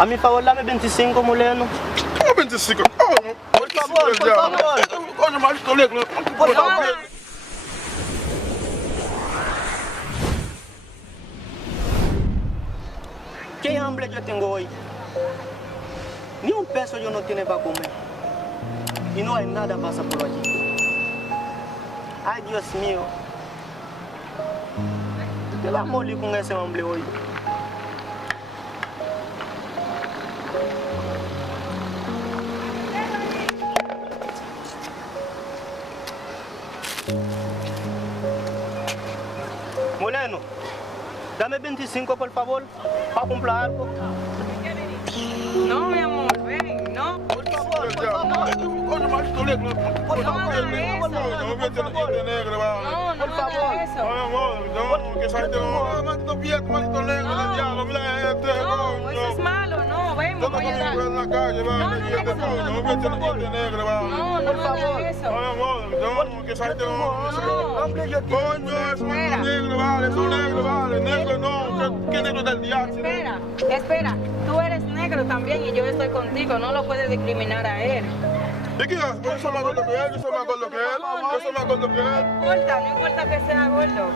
A mi favor, dame 25, Moleno. ¿Cómo 25? Coño, Por favor, por favor. Coño, maldito negro. Por favor. ¿Qué hambre yo tengo hoy? Ni un peso yo no tiene para comer. Y no hay nada pasa por allí. Ay, Dios mío. ¿Qué va a morir con ese hombre hoy? Moleno, dame 25 por favor, para comprar algo. No, mi amor, ven, no. Por favor, por favor. Coño, maldito negro. Por No favor, hagas eso. No, vete negro, va. No, no Por favor. hagas eso. Ay, amor, no, que esa gente no, maldito viejo, maldito negro, No. del diablo, mira este, No, eso es malo, no, ven, Yo vamos a no ayudar. puedo en la calle, va, No, me no, siento, no, no, vete negro, va. No, no Por favor. hagas eso. Ay, amor, no, que esa gente no, No. Hombre, yo tengo... coño, es un Espera. negro, vale, es un negro, vale, negro no, ¿qué negro del diablo? Espera, espera, tú eres negro también y yo estoy contigo, no lo puedes discriminar a él. ¿Y qué haces? Yo soy más gordo que él, yo soy más gordo que él, yo soy más gordo que él. No importa que sea gordo.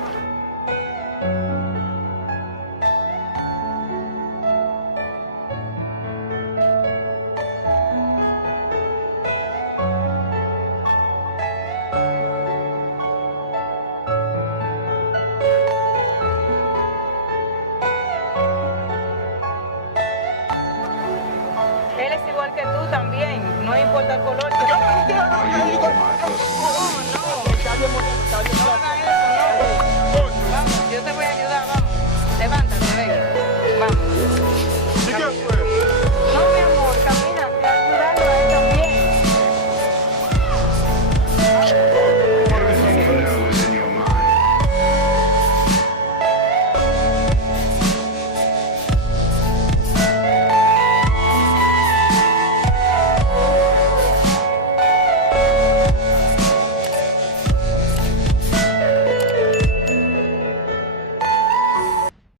Él es igual que tú también, no importa el color. Está bien, Moleno, está bien.